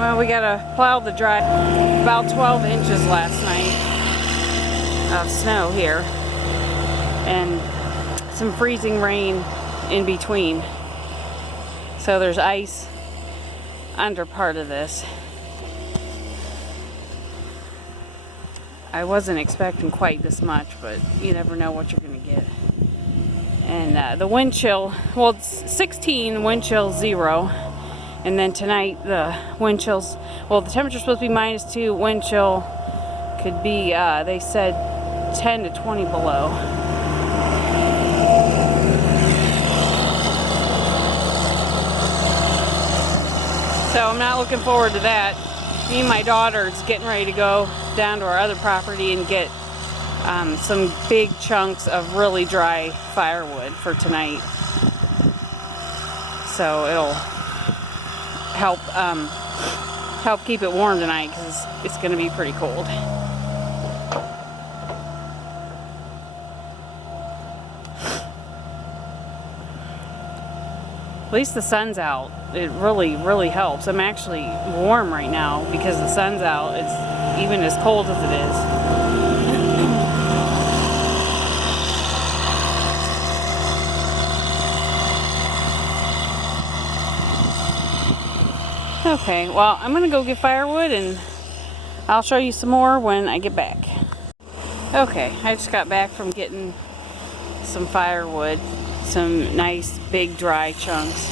Well, we gotta plow the drive. About 12 inches last night of snow here, and some freezing rain in between. So there's ice under part of this. I wasn't expecting quite this much, but you never know what you're gonna get. And the wind chill, well, it's 16, wind chill 0. And then tonight the wind chills, well, the temperature's supposed to be -2, wind chill could be, they said 10 to 20 below. So I'm not looking forward to that. Me and my daughter's getting ready to go down to our other property and get some big chunks of really dry firewood for tonight. So it'll help keep it warm tonight, because it's going to be pretty cold. At least the sun's out. It really helps. I'm actually warm right now because the sun's out. It's even as cold as it is. Okay, well, I'm gonna go get firewood and I'll show you some more when I get back. Okay, I just got back from getting some firewood, some nice big dry chunks.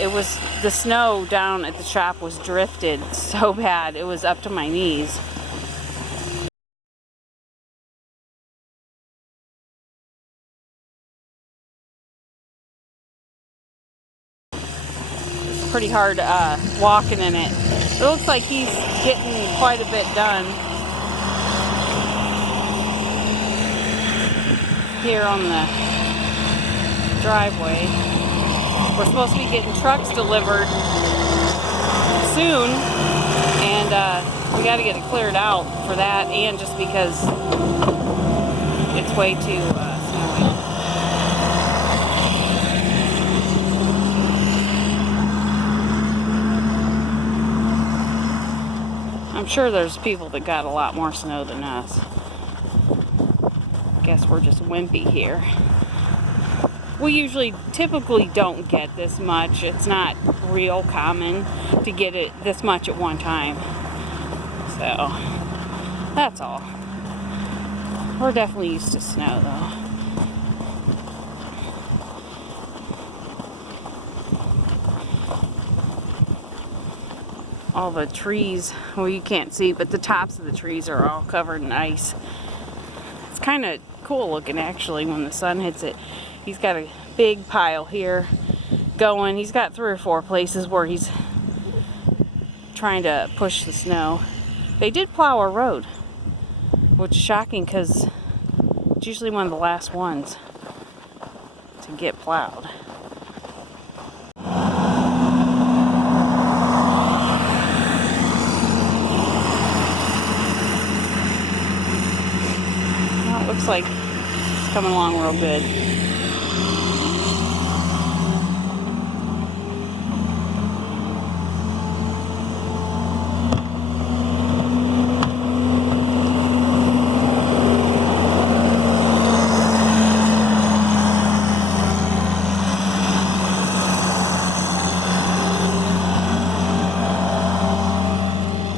It was, the snow down at the shop was drifted so bad, it was up to my knees. Pretty hard walking in it. It looks like he's getting quite a bit done here on the driveway. We're supposed to be getting trucks delivered soon, and we got to get it cleared out for that, and just because it's way too snowy. I'm sure there's people that got a lot more snow than us. Guess we're just wimpy here. We typically don't get this much. It's not real common to get it this much at one time. So, that's all. We're definitely used to snow though. All the trees, well, you can't see, but the tops of the trees are all covered in ice. It's kind of cool looking actually when the sun hits it. He's got a big pile here going. He's got 3 or 4 places where he's trying to push the snow. They did plow a road, which is shocking because it's usually one of the last ones to get plowed. Looks like it's coming along real good.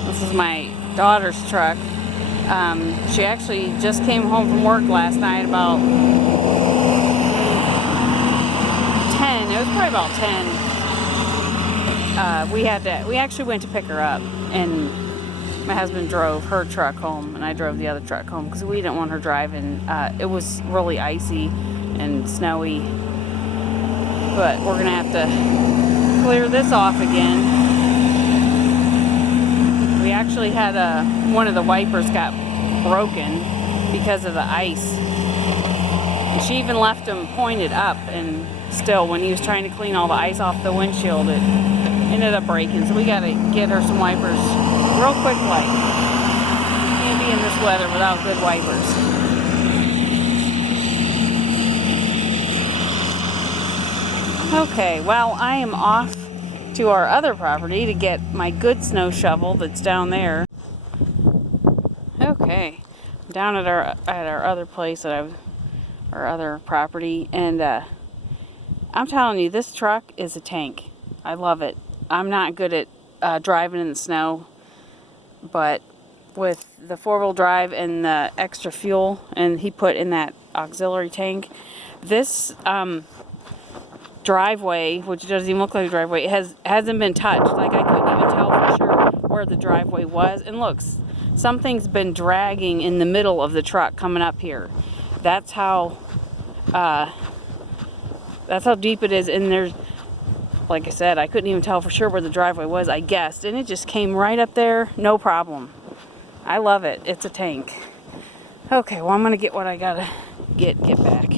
This is my daughter's truck. She actually just came home from work last night about 10. It was probably about 10. We actually went to pick her up, and my husband drove her truck home, and I drove the other truck home because we didn't want her driving. It was really icy and snowy, but we're gonna have to clear this off again. We actually had one of the wipers got broken because of the ice, and she even left them pointed up, and still when he was trying to clean all the ice off the windshield, it ended up breaking. So we got to get her some wipers real quick, like can't be in this weather without good wipers. Okay, well, I am off to our other property to get my good snow shovel that's down there. Okay, I'm down at our other place that our other property, and I'm telling you, this truck is a tank. I love it. I'm not good at driving in the snow, but with the four-wheel drive and the extra fuel and he put in that auxiliary tank, this driveway, which doesn't even look like a driveway, hasn't been touched. Like, I couldn't even tell for sure where the driveway was. And look, something's been dragging in the middle of the truck coming up here. That's how deep it is. And there's, like I said, I couldn't even tell for sure where the driveway was. I guessed, and it just came right up there, no problem. I love it. It's a tank. Okay, well, I'm gonna get what I gotta get back.